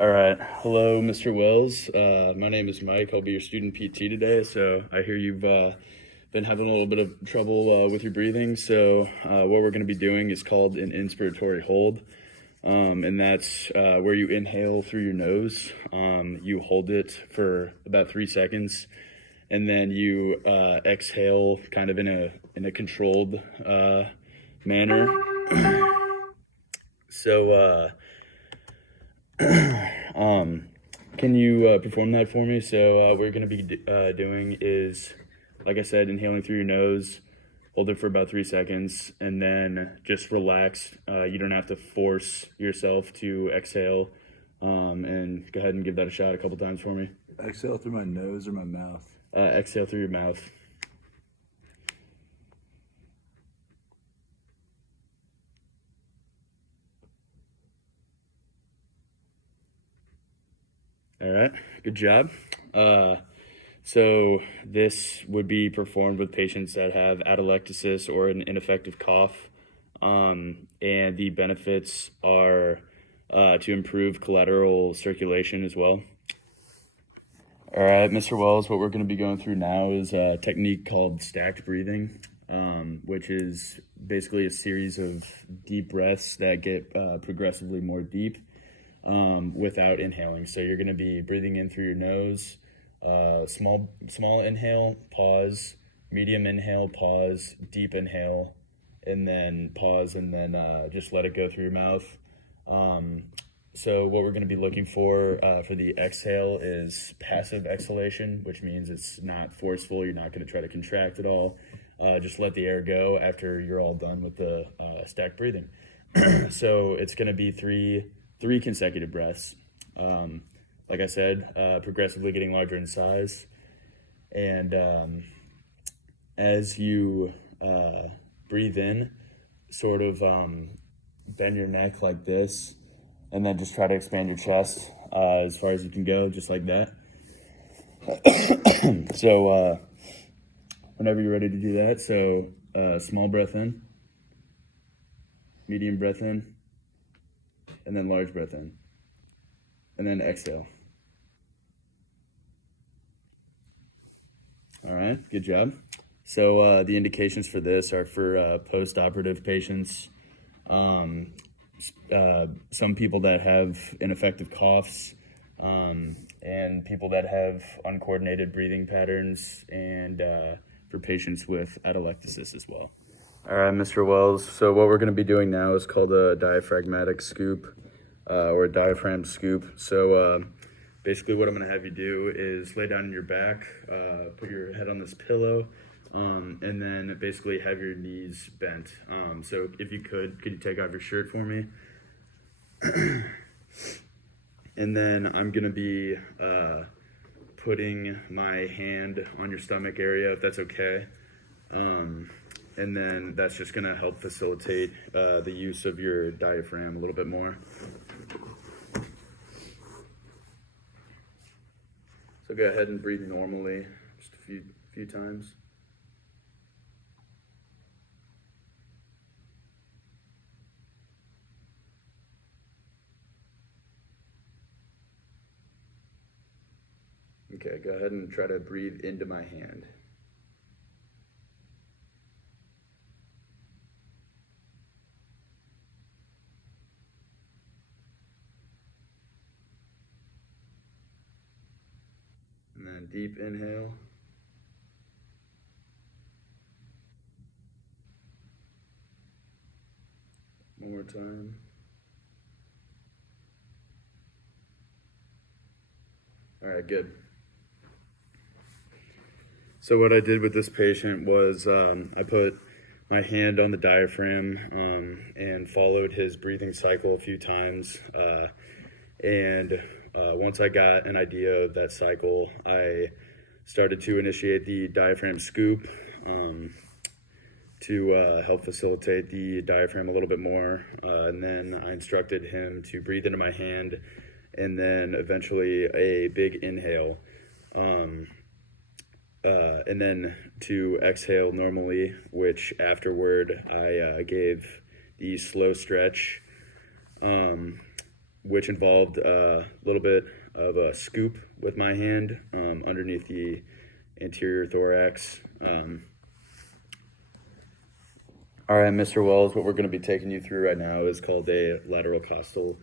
All right. Hello, Mr. Wells. My name is Mike. I'll be your student PT today. So I hear you've been having a little bit of trouble with your breathing. So what we're going to be doing is called an inspiratory hold. And that's where you inhale through your nose. You hold it for about 3 seconds, and then you exhale kind of in a controlled manner. So can you perform that for me? So what we're going to be doing is, like I said, inhaling through your nose, hold it for about 3 seconds, and then just relax. You don't have to force yourself to exhale. And go ahead and give that a shot a couple times for me. Exhale through my nose or my mouth? Exhale through your mouth. All right, good job. So this would be performed with patients that have atelectasis or an ineffective cough. And the benefits are to improve collateral circulation as well. All right, Mr. Wells, what we're going to be going through now is a technique called stacked breathing, which is basically a series of deep breaths that get progressively more deep without inhaling. So you're going to be breathing in through your nose, small inhale, pause, medium inhale, pause, deep inhale, and then pause, and then just let it go through your mouth. So what we're going to be looking for the exhale is passive exhalation, which means it's not forceful. You're not going to try to contract at all. Just let the air go after you're all done with the stacked breathing. So it's going to be three consecutive breaths. Like I said, progressively getting larger in size. And as you breathe in, sort of bend your neck like this, and then just try to expand your chest as far as you can go, just like that. So whenever you're ready to do that, so small breath in, medium breath in, and then large breath in, and then exhale. All right, good job. So the indications for this are for post-operative patients, some people that have ineffective coughs, and people that have uncoordinated breathing patterns, and for patients with atelectasis as well. All right, Mr. Wells, so what we're going to be doing now is called a diaphragmatic scoop, or a diaphragm scoop. So basically what I'm going to have you do is lay down on your back, put your head on this pillow, and then basically have your knees bent. So if you could you take off your shirt for me? And then I'm going to be putting my hand on your stomach area, if that's okay. And then that's just going to help facilitate the use of your diaphragm a little bit more. So go ahead and breathe normally, just a few times. Okay, go ahead and try to breathe into my hand. And then deep inhale. One more time. All right, good. So what I did with this patient was I put my hand on the diaphragm and followed his breathing cycle a few times. And once I got an idea of that cycle, I started to initiate the diaphragm scoop to help facilitate the diaphragm a little bit more. And then I instructed him to breathe into my hand, and then eventually a big inhale. And then to exhale normally, which afterward I gave the slow stretch, which involved a little bit of a scoop with my hand underneath the anterior thorax. All right, Mr. Wells, what we're going to be taking you through right now is called a lateral costal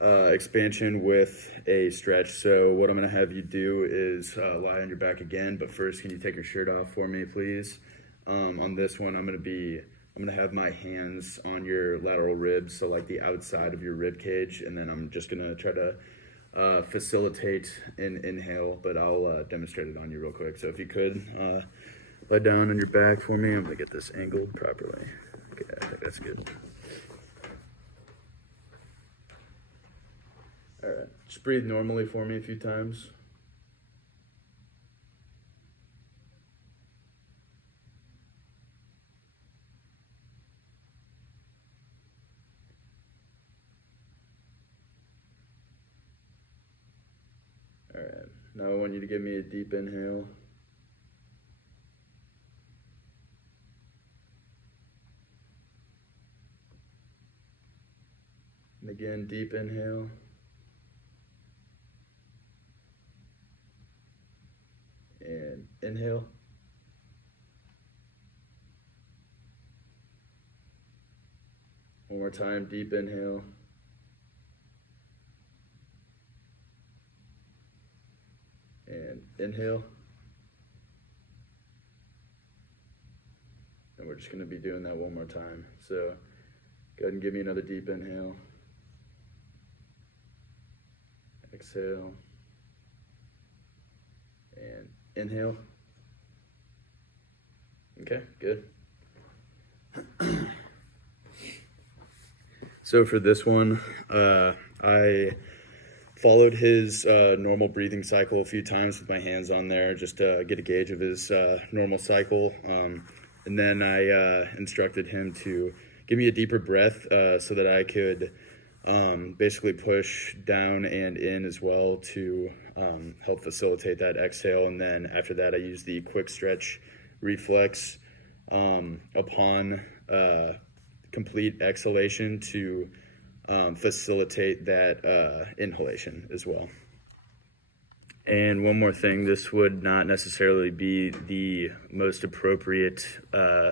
expansion with a stretch. So what I'm going to have you do is lie on your back again, but first, can you take your shirt off for me, please? On this one, I'm going to have my hands on your lateral ribs, so like the outside of your rib cage, and then I'm just going to try to facilitate an inhale, but I'll demonstrate it on you real quick. So if you could lie down on your back for me, I'm going to get this angled properly. Okay, I think that's good. All right, just breathe normally for me a few times. All right, now I want you to give me a deep inhale. And again, deep inhale. And inhale. One more time, deep inhale. And inhale. And we're just going to be doing that one more time. So go ahead and give me another deep inhale. Exhale. And inhale. Okay, good. So for this one, I followed his normal breathing cycle a few times with my hands on there just to get a gauge of his normal cycle. And then I instructed him to give me a deeper breath so that I could basically push down and in as well to help facilitate that exhale. And then after that, I used the quick stretch reflex upon complete exhalation to facilitate that inhalation as well. And one more thing, this would not necessarily be the most appropriate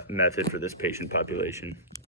method for this patient population.